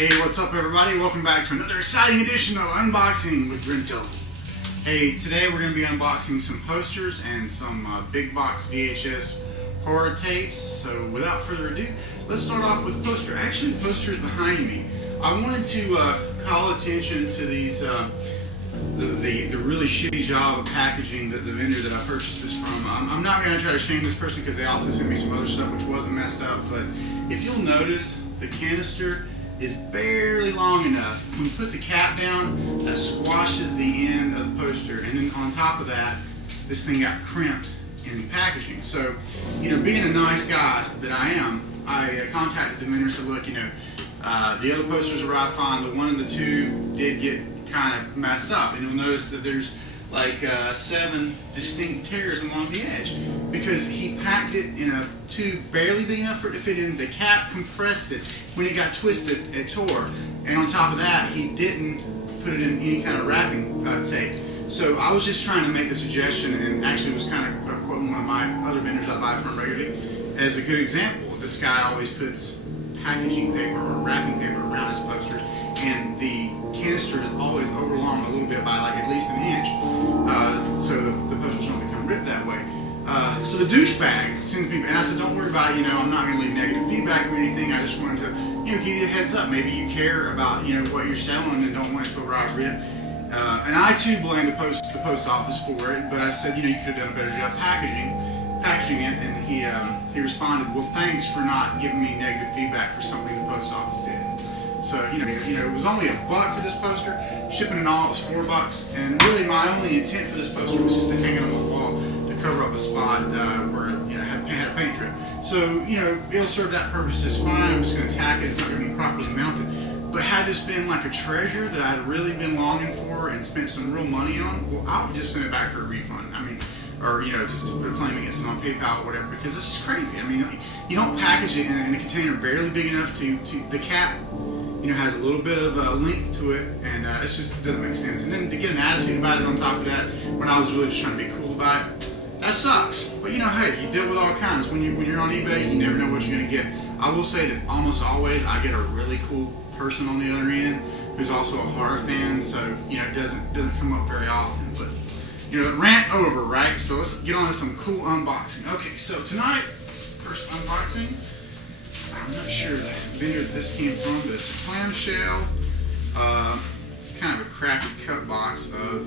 Hey, what's up everybody? Welcome back to another exciting edition of Unboxing with Brento. Hey, today we're going to be unboxing some posters and some big box VHS horror tapes. So without further ado, let's start off with the poster. Actually, the poster is behind me. I wanted to call attention to these, the really shitty job of packaging that the vendor that I purchased this from. I'm not going to try to shame this person because they also sent me some other stuff which wasn't messed up, but if you'll notice, the canister is barely long enough. When you put the cap down, that squashes the end of the poster, and then on top of that, this thing got crimped in packaging. So, being a nice guy that I am, I contacted the vendor and said, look, the other posters arrived fine. The one and the two did get kind of messed up, and you'll notice that there's like 7 distinct tears along the edge because he packed it in a tube barely big enough for it to fit in. The cap compressed it. When it got twisted, it tore, and on top of that, he didn't put it in any kind of wrapping tape. So I was just trying to make a suggestion, and actually was kind of quoting one of my other vendors I buy from regularly as a good example. This guy always puts packaging paper or wrapping paper around his posters, and the canister is always overlong a little bit by like at least an inch, so the posters don't become ripped that way. So the douchebag sends me, and I said, don't worry about it, I'm not going to leave negative feedback or anything. I just wanted to, give you a heads up. Maybe you care about, what you're selling and don't want it to go right rip. And I too blame the post office for it, but I said, you could have done a better job packaging it, and he responded, well, thanks for not giving me negative feedback for something the post office did. So, it was only $1 for this poster. Shipping and all, it was $4. And really my only intent for this poster was just to hang it on the wall to cover up a spot where it had a paint strip. So, it'll serve that purpose just fine. I'm just going to tack it. It's not going to be properly mounted. But had this been like a treasure that I'd really been longing for and spent some real money on, well, I would just send it back for a refund. Or just to put a claim against it on PayPal or whatever, because this is crazy. You don't package it in a container barely big enough to the cap, has a little bit of length to it, and it doesn't make sense. And then to get an attitude about it on top of that, when I was really just trying to be cool about it, that sucks. But hey, you deal with all kinds. When you're on eBay, you never know what you're gonna get. I will say that almost always I get a really cool person on the other end who's also a horror fan, so it doesn't come up very often. But rant over, right? So let's get on to some cool unboxing. Okay, so tonight, first unboxing. I'm not sure the vendor that this came from, but it's a clamshell, kind of a crappy cut box of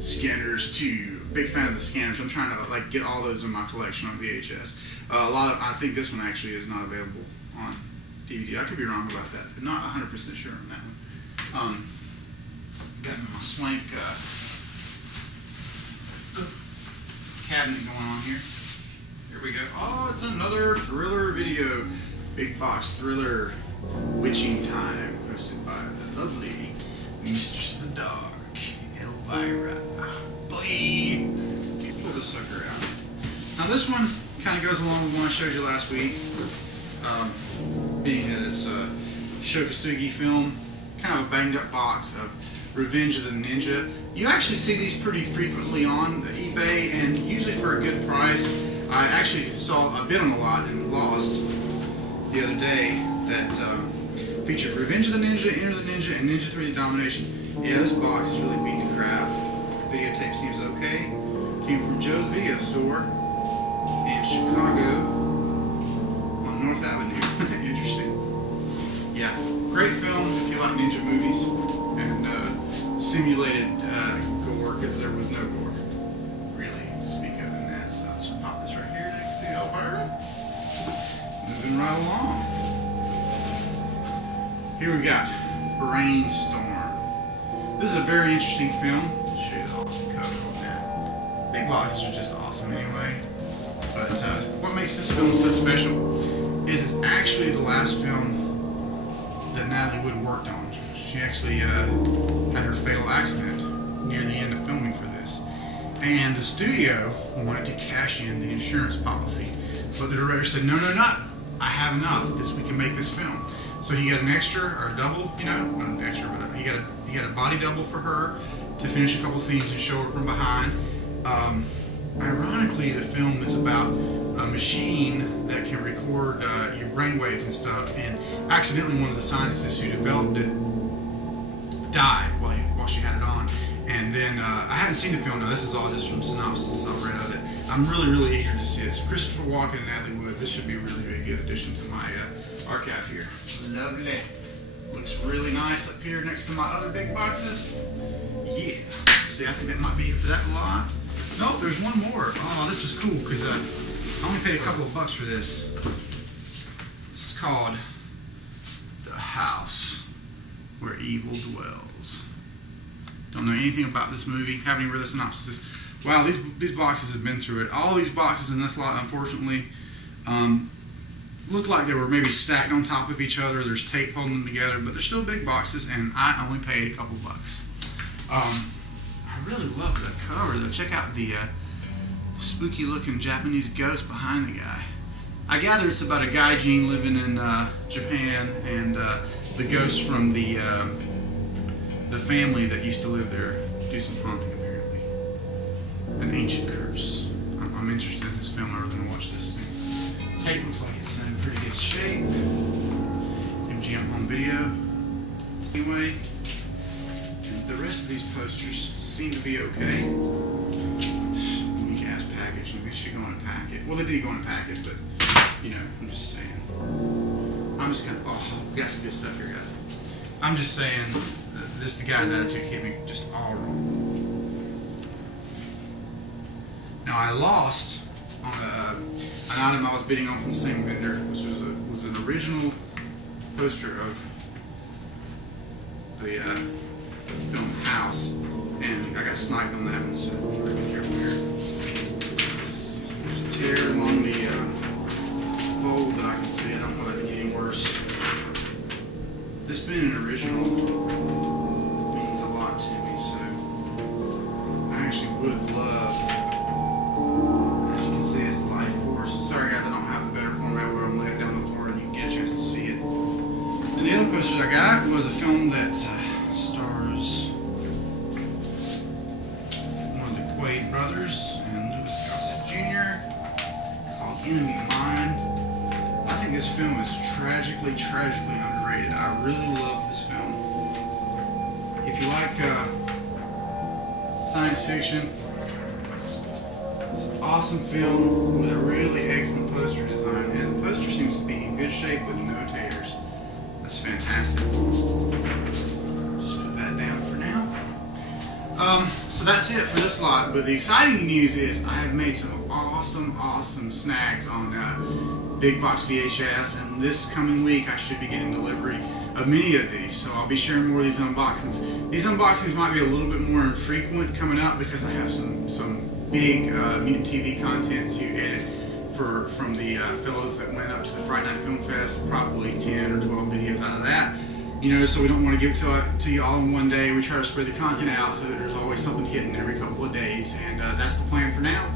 scanners too. Big fan of the scanners. I'm trying to get all those in my collection on VHS. I think this one actually is not available on DVD. I could be wrong about that, but not 100% sure on that one. Got my swank cabinet going on here. Here we go. Oh, it's another thriller video. Big box thriller, Witching Time, hosted by the lovely Mistress of the Dark, Elvira. Boy! Okay, pull this sucker out. Now this one kind of goes along with one I showed you last week. Being that it's a Shokasugi film, kind of a banged up box of Revenge of the Ninja. You actually see these pretty frequently on eBay, and usually for a good price. I actually saw a bid on a lot and lost the other day that featured Revenge of the Ninja, Enter the Ninja, and Ninja 3 The Domination. Yeah, this box is really beating the crap. Videotape seems okay. Came from Joe's Video Store in Chicago on North Avenue. Interesting. Yeah, great film if you like ninja movies and simulated gore, because there was no gore really to speak of in that. So I'll just pop this right here next to Elvira. Moving right along. Here we got Brainstorm. This is a very interesting film. I'll show you the awesome cover on there. Big boxes are just awesome anyway. But what makes this film so special is it's actually the last film that Natalie Wood worked on. She actually had her fatal accident near the end of filming for this. And the studio wanted to cash in the insurance policy. But the director said, no, I have enough. We can make this film. So he got an extra or a double, not an extra, but he got a body double for her to finish a couple scenes and show her from behind. Ironically, the film is about machine that can record your brainwaves and stuff, and accidentally one of the scientists who developed it died while she had it on. And then I haven't seen the film. Now this is all just from synopsis I've read of it. I'm really eager to see this. Christopher Walken and Natalie Wood. This should be a really good addition to my archive here. Lovely. Looks really nice up here next to my other big boxes. Yeah. See, I think that might be it for that lot. Nope, there's one more. Oh, this was cool because I only paid a couple of bucks for this. This is called The House Where Evil Dwells. Don't know anything about this movie. Haven't even read the synopsis. Wow, these boxes have been through it. All these boxes in this lot, unfortunately, look like they were maybe stacked on top of each other. There's tape holding them together, but they're still big boxes, and I only paid a couple bucks. I really love the cover, though. Check out the spooky-looking Japanese ghost behind the guy. I gather it's about a gaijin living in Japan, and the ghost from the family that used to live there do some haunting, apparently. An ancient curse. I'm interested in this film. I really want to watch this thing. Tape looks like it's in pretty good shape. MGM home video. Anyway, the rest of these posters seem to be okay. Weak ass packaging. They should go in a packet. Well, they did go in a packet, but you know, I'm just saying. I'm just gonna. Oh, we got some good stuff here, guys. I'm just saying. This the guy's attitude hit me just all wrong. Now I lost on an item I was bidding on from the same vendor, which was an original poster of the film House, and I got sniped on that one, so I'm really careful here. There's a tear along the fold that I can see. I don't know that it getting worse. This being an original means a lot to me, so I actually would love, as you can see, it's Life Force. Sorry guys, I don't have the better format where I'm laying it down on the floor and you can get a chance to see it. And the other posters I got was a film that stars one of the Quaid brothers and Louis Gossett Jr. called Enemy Mine. I think this film is tragically underrated. I really love this film. If you like science fiction, it's an awesome film with a really excellent poster design, and the poster seems to be in good shape with no taters. That's fantastic. Just put that down for now. So that's it for this lot, but the exciting news is I have made some awesome snags on Big Box VHS, and this coming week I should be getting delivery of many of these, so I'll be sharing more of these unboxings. These unboxings might be a little bit more infrequent coming up because I have some big Mutant TV content to edit from the fellows that went up to the Friday Night Film Fest, probably 10 or 12 videos out of that. You know, so we don't want to give it to you all in one day. We try to spread the content out so that there's always something hidden every couple of days, and that's the plan for now.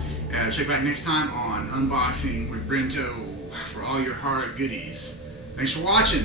Check back next time on Unboxing with Brento for all your horror goodies. Thanks for watching.